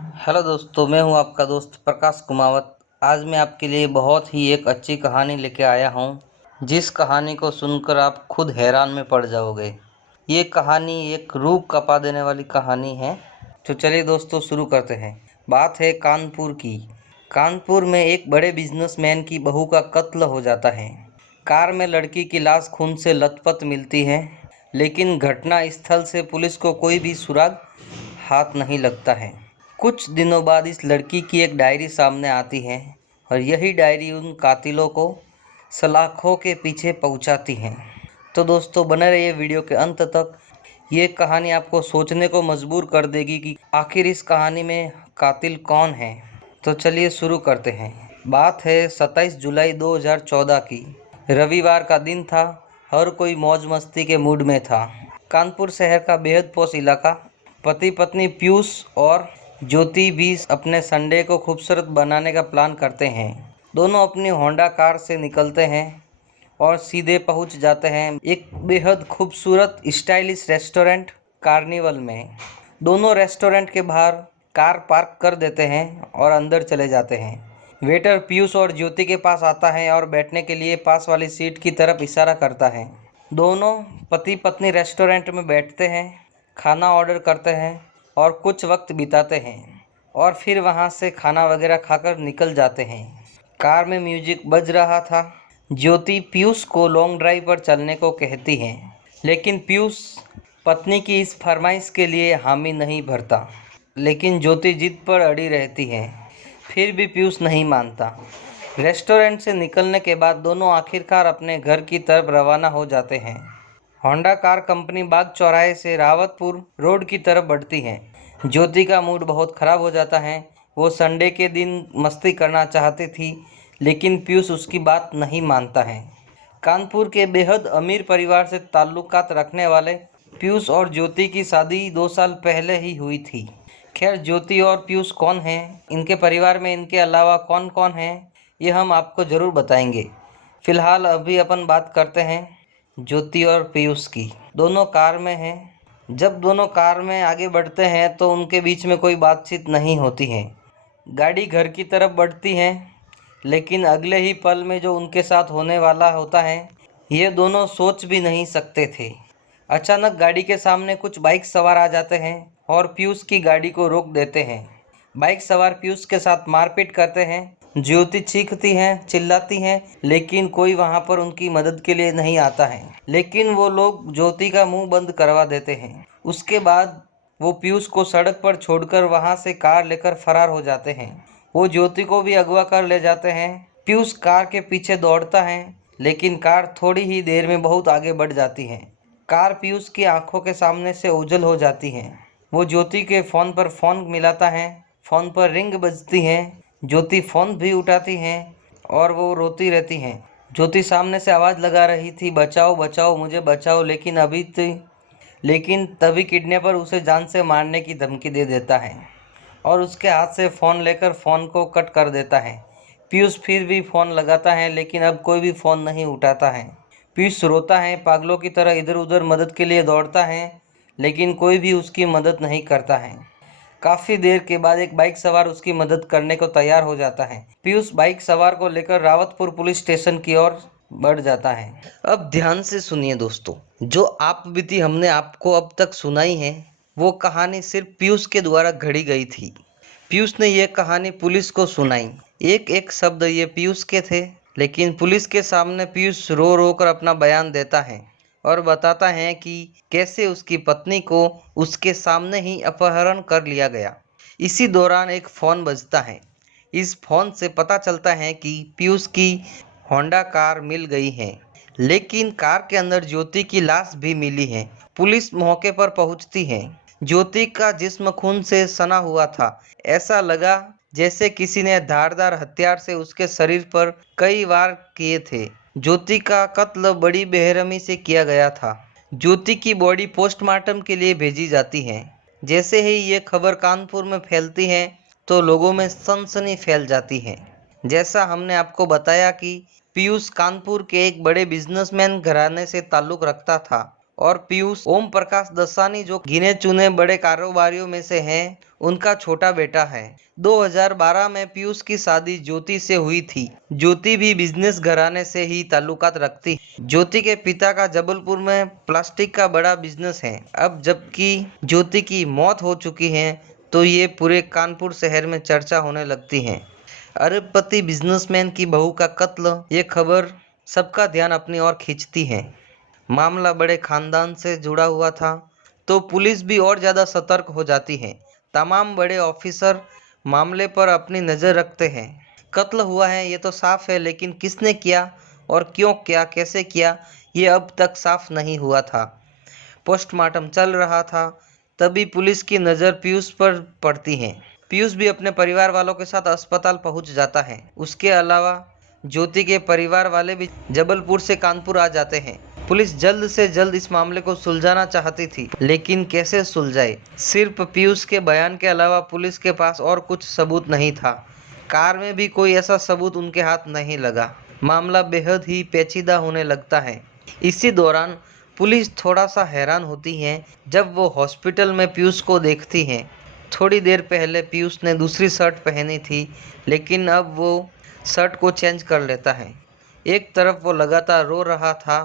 Hello दोस्तों, मैं हूं आपका दोस्त प्रकाश कुमावत। आज मैं आपके लिए बहुत ही एक अच्छी कहानी लेके आया हूं, जिस कहानी को सुनकर आप खुद हैरान में पड़ जाओगे। ये कहानी एक रूह कँपा देने वाली कहानी है। तो चलिए दोस्तों, शुरू करते हैं। बात है कानपुर की। कानपुर में एक बड़े बिजनेसमैन की बहू का कत्ल हो जाता है। कार में लड़की की लाश खून से लथपथ मिलती है, लेकिन घटना स्थल से पुलिस को कोई भी सुराग हाथ नहीं लगता है। कुछ दिनों बाद इस लड़की की एक डायरी सामने आती है, और यही डायरी उन कातिलों को सलाखों के पीछे पहुंचाती है। तो दोस्तों, बने रहिए वीडियो के अंत तक। ये कहानी आपको सोचने को मजबूर कर देगी कि आखिर इस कहानी में कातिल कौन है। तो चलिए शुरू करते हैं। बात है 27 जुलाई 2014 की। रविवार का दिन था। हर कोई मौज मस्ती के मूड में था। कानपुर शहर का बेहद पॉश इलाका। पति पत्नी पीयूष और ज्योति भी अपने संडे को खूबसूरत बनाने का प्लान करते हैं। दोनों अपनी होंडा कार से निकलते हैं और सीधे पहुंच जाते हैं एक बेहद खूबसूरत स्टाइलिश रेस्टोरेंट कार्निवल में। दोनों रेस्टोरेंट के बाहर कार पार्क कर देते हैं और अंदर चले जाते हैं। वेटर पीयूष और ज्योति के पास आता है और बैठने के लिए पास वाली सीट की तरफ इशारा करता है। दोनों पति पत्नी रेस्टोरेंट में बैठते हैं, खाना ऑर्डर करते हैं और कुछ वक्त बिताते हैं, और फिर वहां से खाना वगैरह खाकर निकल जाते हैं। कार में म्यूजिक बज रहा था। ज्योति पीयूष को लॉन्ग ड्राइव पर चलने को कहती है, लेकिन पीयूष पत्नी की इस फरमाइश के लिए हामी नहीं भरता। लेकिन ज्योति जिद पर अड़ी रहती है, फिर भी पीयूष नहीं मानता। रेस्टोरेंट से निकलने के बाद दोनों आखिरकार अपने घर की तरफ रवाना हो जाते हैं। होंडा कार कंपनी बाग चौराहे से रावतपुर रोड की तरफ बढ़ती है। ज्योति का मूड बहुत ख़राब हो जाता है। वो संडे के दिन मस्ती करना चाहती थी, लेकिन पीयूष उसकी बात नहीं मानता है। कानपुर के बेहद अमीर परिवार से ताल्लुकात रखने वाले पीयूष और ज्योति की शादी 2 साल पहले ही हुई थी। खैर, ज्योति और पीयूष कौन हैं, इनके परिवार में इनके अलावा कौन कौन हैं, ये हम आपको ज़रूर बताएंगे। फ़िलहाल अभी अपन बात करते हैं ज्योति और पीयूष की। दोनों कार में हैं। जब दोनों कार में आगे बढ़ते हैं तो उनके बीच में कोई बातचीत नहीं होती है। गाड़ी घर की तरफ बढ़ती है, लेकिन अगले ही पल में जो उनके साथ होने वाला होता है, ये दोनों सोच भी नहीं सकते थे। अचानक गाड़ी के सामने कुछ बाइक सवार आ जाते हैं और पीयूष की गाड़ी को रोक देते हैं। बाइक सवार पीयूष के साथ मारपीट करते हैं। ज्योति चीखती हैं, चिल्लाती हैं, लेकिन कोई वहां पर उनकी मदद के लिए नहीं आता है। लेकिन वो लोग ज्योति का मुंह बंद करवा देते हैं। उसके बाद वो पीयूष को सड़क पर छोड़कर वहां से कार लेकर फरार हो जाते हैं। वो ज्योति को भी अगवा कर ले जाते हैं। पीयूष कार के पीछे दौड़ता है, लेकिन कार थोड़ी ही देर में बहुत आगे बढ़ जाती है। कार पीयूष की आंखों के सामने से ओझल हो जाती है। वो ज्योति के फ़ोन पर फ़ोन मिलाता है। फ़ोन पर रिंग बजती है। ज्योति फ़ोन भी उठाती है और वो रोती रहती हैं। ज्योति सामने से आवाज़ लगा रही थी, बचाओ बचाओ, मुझे बचाओ, लेकिन तभी किडनैपर उसे जान से मारने की धमकी दे देता है और उसके हाथ से फ़ोन लेकर फ़ोन को कट कर देता है। पीयूष फिर भी फ़ोन लगाता है, लेकिन अब कोई भी फ़ोन नहीं उठाता है। पीयूष रोता है, पागलों की तरह इधर उधर मदद के लिए दौड़ता है, लेकिन कोई भी उसकी मदद नहीं करता है। काफ़ी देर के बाद एक बाइक सवार उसकी मदद करने को तैयार हो जाता है। पीयूष बाइक सवार को लेकर रावतपुर पुलिस स्टेशन की ओर बढ़ जाता है। अब ध्यान से सुनिए दोस्तों, जो आप बीती हमने आपको अब तक सुनाई है, वो कहानी सिर्फ पीयूष के द्वारा घड़ी गई थी। पीयूष ने यह कहानी पुलिस को सुनाई। एक एक शब्द ये पीयूष के थे, लेकिन पुलिस के सामने पीयूष रो रो कर अपना बयान देता है और बताता है कि कैसे उसकी पत्नी को उसके सामने ही अपहरण कर लिया गया। इसी दौरान एक फ़ोन बजता है। इस फ़ोन से पता चलता है कि पीयूष की होंडा कार मिल गई है, लेकिन कार के अंदर ज्योति की लाश भी मिली है। पुलिस मौके पर पहुंचती है। ज्योति का जिस्म खून से सना हुआ था। ऐसा लगा जैसे किसी ने धारदार हथियार से उसके शरीर पर कई वार किए थे। ज्योति का कत्ल बड़ी बेरहमी से किया गया था। ज्योति की बॉडी पोस्टमार्टम के लिए भेजी जाती है। जैसे ही ये खबर कानपुर में फैलती है, तो लोगों में सनसनी फैल जाती है। जैसा हमने आपको बताया कि पीयूष कानपुर के एक बड़े बिजनेसमैन घराने से ताल्लुक़ रखता था और पीयूष ओम प्रकाश दसानी जो गिने चुने बड़े कारोबारियों में से हैं, उनका छोटा बेटा है। 2012 में पीयूष की शादी ज्योति से हुई थी। ज्योति भी बिजनेस घराने से ही ताल्लुकात रखती। ज्योति के पिता का जबलपुर में प्लास्टिक का बड़ा बिजनेस है। अब जबकि ज्योति की मौत हो चुकी है तो ये पूरे कानपुर शहर में चर्चा होने लगती है। अरबपति बिजनेसमैन की बहू का कत्ल, ये खबर सबका ध्यान अपनी ओर खींचती है। मामला बड़े खानदान से जुड़ा हुआ था तो पुलिस भी और ज़्यादा सतर्क हो जाती है। तमाम बड़े ऑफिसर मामले पर अपनी नज़र रखते हैं। कत्ल हुआ है ये तो साफ है, लेकिन किसने किया और क्यों किया, कैसे किया, ये अब तक साफ नहीं हुआ था। पोस्टमार्टम चल रहा था तभी पुलिस की नज़र पीयूष पर पड़ती है। पीयूष भी अपने परिवार वालों के साथ अस्पताल पहुंच जाता है। उसके अलावा ज्योति के परिवार वाले भी जबलपुर से कानपुर आ जाते हैं। पुलिस जल्द से जल्द इस मामले को सुलझाना चाहती थी, लेकिन कैसे सुलझाए? सिर्फ पीयूष के बयान के अलावा पुलिस के पास और कुछ सबूत नहीं था। कार में भी कोई ऐसा सबूत उनके हाथ नहीं लगा। मामला बेहद ही पेचीदा होने लगता है। इसी दौरान पुलिस थोड़ा सा हैरान होती है जब वो हॉस्पिटल में पीयूष को देखती है। थोड़ी देर पहले पीयूष ने दूसरी शर्ट पहनी थी, लेकिन अब वो शर्ट को चेंज कर लेता है। एक तरफ वो लगातार रो रहा था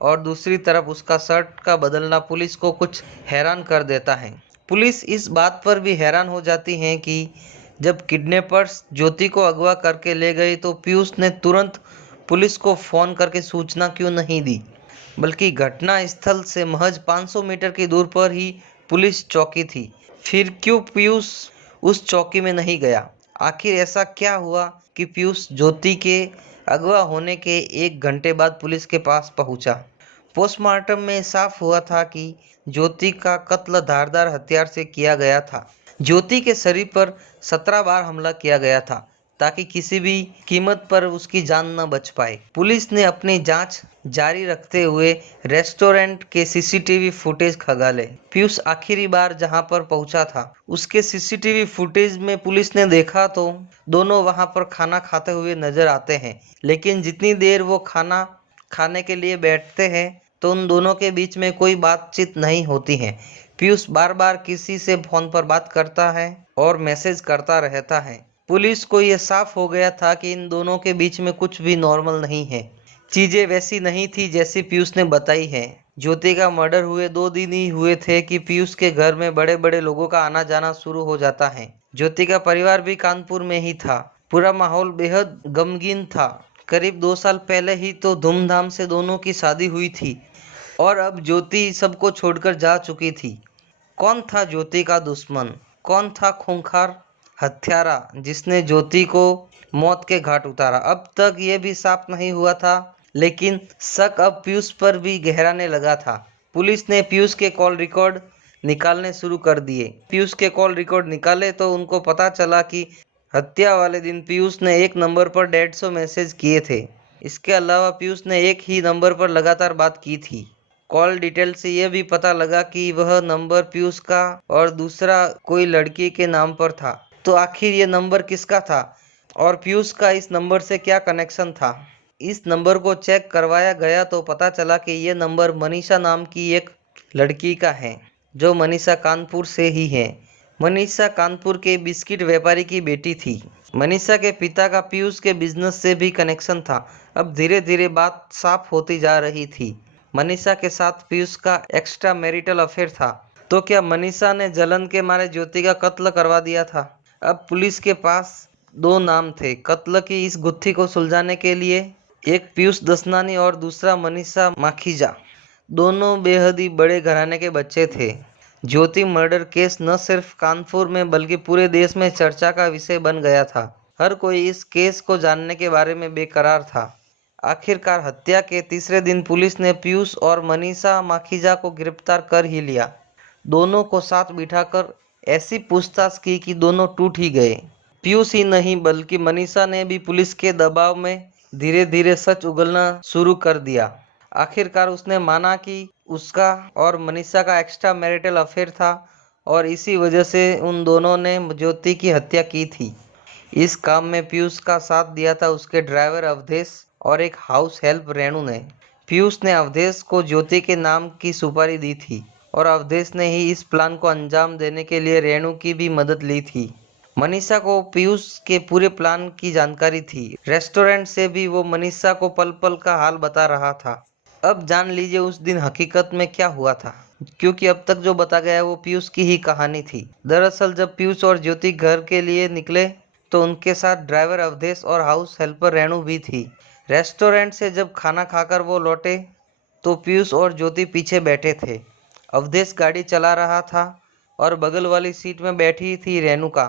और दूसरी तरफ उसका शर्ट का बदलना पुलिस को कुछ हैरान कर देता है। पुलिस इस बात पर भी हैरान हो जाती है कि जब किडनैपर्स ज्योति को अगवा करके ले गए तो पीयूष ने तुरंत पुलिस को फ़ोन करके सूचना क्यों नहीं दी, बल्कि घटना स्थल से महज 500 मीटर की दूर पर ही पुलिस चौकी थी। फिर क्यों पीयूष उस चौकी में नहीं गया? आखिर ऐसा क्या हुआ कि पीयूष ज्योति के अगवा होने के 1 घंटे बाद पुलिस के पास पहुंचा? पोस्टमार्टम में साफ हुआ था कि ज्योति का कत्ल धारदार हथियार से किया गया था। ज्योति के शरीर पर 17 बार हमला किया गया था ताकि किसी भी कीमत पर उसकी जान न बच पाए। पुलिस ने अपनी जांच जारी रखते हुए रेस्टोरेंट के सीसीटीवी फुटेज खंगाले। पीयूष आखिरी बार जहां पर पहुंचा था उसके सीसीटीवी फुटेज में पुलिस ने देखा तो दोनों वहां पर खाना खाते हुए नजर आते हैं, लेकिन जितनी देर वो खाना खाने के लिए बैठते हैं तो उन दोनों के बीच में कोई बातचीत नहीं होती है। पीयूष बार बार किसी से फोन पर बात करता है और मैसेज करता रहता है। पुलिस को यह साफ हो गया था कि इन दोनों के बीच में कुछ भी नॉर्मल नहीं है। चीजें वैसी नहीं थी जैसी पीयूष ने बताई है। ज्योति का मर्डर हुए 2 दिन ही हुए थे कि पीयूष के घर में बड़े बड़े लोगों का आना जाना शुरू हो जाता है। ज्योति का परिवार भी कानपुर में ही था। पूरा माहौल बेहद गमगीन था। करीब 2 साल पहले ही तो धूमधाम से दोनों की शादी हुई थी और अब ज्योति सबको छोड़कर जा चुकी थी। कौन था ज्योति का दुश्मन? कौन था खूंखार हत्यारा जिसने ज्योति को मौत के घाट उतारा? अब तक ये भी साफ नहीं हुआ था, लेकिन शक अब पीयूष पर भी गहराने लगा था। पुलिस ने पीयूष के कॉल रिकॉर्ड निकालने शुरू कर दिए। पीयूष के कॉल रिकॉर्ड निकाले तो उनको पता चला कि हत्या वाले दिन पीयूष ने एक नंबर पर 150 मैसेज किए थे। इसके अलावा पीयूष ने एक ही नंबर पर लगातार बात की थी। कॉल डिटेल से यह भी पता लगा कि वह नंबर पीयूष का और दूसरा कोई लड़की के नाम पर था। तो आखिर ये नंबर किसका था और पीयूष का इस नंबर से क्या कनेक्शन था? इस नंबर को चेक करवाया गया तो पता चला कि ये नंबर मनीषा नाम की एक लड़की का है, जो मनीषा कानपुर से ही है। मनीषा कानपुर के बिस्किट व्यापारी की बेटी थी। मनीषा के पिता का पीयूष के बिजनेस से भी कनेक्शन था। अब धीरे धीरे बात साफ होती जा रही थी। मनीषा के साथ पीयूष का एक्स्ट्रा मैरिटल अफेयर था। तो क्या मनीषा ने जलन के मारे ज्योति का कत्ल करवा दिया था? अब पुलिस के पास 2 नाम थे कत्ल की इस गुत्थी को सुलझाने के लिए, एक पीयूष दसनानी और दूसरा मनीषा माखीजा। दोनों बेहद ही बड़े घराने के बच्चे थे। ज्योति मर्डर केस न सिर्फ कानपुर में बल्कि पूरे देश में चर्चा का विषय बन गया था। हर कोई इस केस को जानने के बारे में बेकरार था। आखिरकार हत्या के तीसरे दिन पुलिस ने पीयूष और मनीषा माखीजा को गिरफ्तार कर ही लिया। दोनों को साथ बिठाकर ऐसी पूछताछ की कि दोनों टूट ही गए। पीयूष ही नहीं बल्कि मनीषा ने भी पुलिस के दबाव में धीरे धीरे सच उगलना शुरू कर दिया। आखिरकार उसने माना कि उसका और मनीषा का एक्स्ट्रा मैरिटल अफेयर था और इसी वजह से उन दोनों ने ज्योति की हत्या की थी। इस काम में पीयूष का साथ दिया था उसके ड्राइवर अवधेश और एक हाउस हेल्प रेणु ने। पीयूष ने अवधेश को ज्योति के नाम की सुपारी दी थी और अवधेश ने ही इस प्लान को अंजाम देने के लिए रेणु की भी मदद ली थी। मनीषा को पीयूष के पूरे प्लान की जानकारी थी। रेस्टोरेंट से भी वो मनीषा को पल पल का हाल बता रहा था। अब जान लीजिए उस दिन हकीकत में क्या हुआ था, क्योंकि अब तक जो बता गया वो पीयूष की ही कहानी थी। दरअसल जब पीयूष और ज्योति घर के लिए निकले तो उनके साथ ड्राइवर अवधेश और हाउस हेल्पर रेणु भी थी। रेस्टोरेंट से जब खाना खाकर वो लौटे तो पीयूष और ज्योति पीछे बैठे थे। अवधेश गाड़ी चला रहा था और बगल वाली सीट में बैठी थी रेणुका।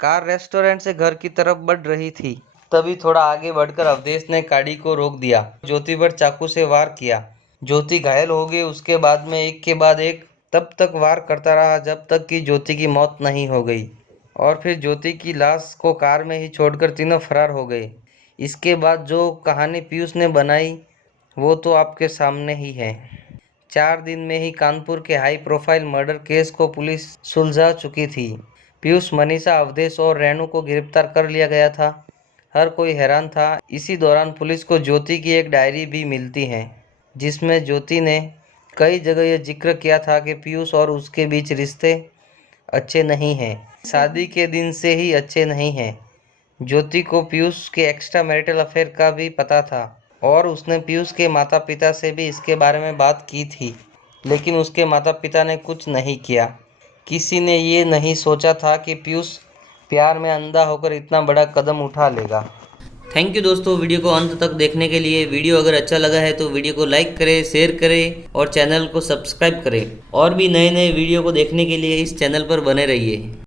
कार रेस्टोरेंट से घर की तरफ बढ़ रही थी। तभी थोड़ा आगे बढ़कर अवधेश ने गाड़ी को रोक दिया, ज्योति पर चाकू से वार किया। ज्योति घायल हो गई। उसके बाद में एक के बाद एक तब तक वार करता रहा जब तक कि ज्योति की मौत नहीं हो गई, और फिर ज्योति की लाश को कार में ही छोड़कर तीनों फरार हो गए। इसके बाद जो कहानी पीयूष ने बनाई वो तो आपके सामने ही है। 4 दिन में ही कानपुर के हाई प्रोफाइल मर्डर केस को पुलिस सुलझा चुकी थी। पीयूष, मनीषा, अवधेश और रेणु को गिरफ्तार कर लिया गया था। हर कोई हैरान था। इसी दौरान पुलिस को ज्योति की एक डायरी भी मिलती है जिसमें ज्योति ने कई जगह यह जिक्र किया था कि पीयूष और उसके बीच रिश्ते अच्छे नहीं हैं, शादी के दिन से ही अच्छे नहीं हैं। ज्योति को पीयूष के एक्स्ट्रा मैरिटल अफेयर का भी पता था और उसने पीयूष के माता पिता से भी इसके बारे में बात की थी, लेकिन उसके माता पिता ने कुछ नहीं किया। किसी ने ये नहीं सोचा था कि पीयूष प्यार में अंधा होकर इतना बड़ा कदम उठा लेगा। थैंक यू दोस्तों, वीडियो को अंत तक देखने के लिए। वीडियो अगर अच्छा लगा है तो वीडियो को लाइक करें, शेयर करें और चैनल को सब्सक्राइब करें। और भी नए नए वीडियो को देखने के लिए इस चैनल पर बने रहिए।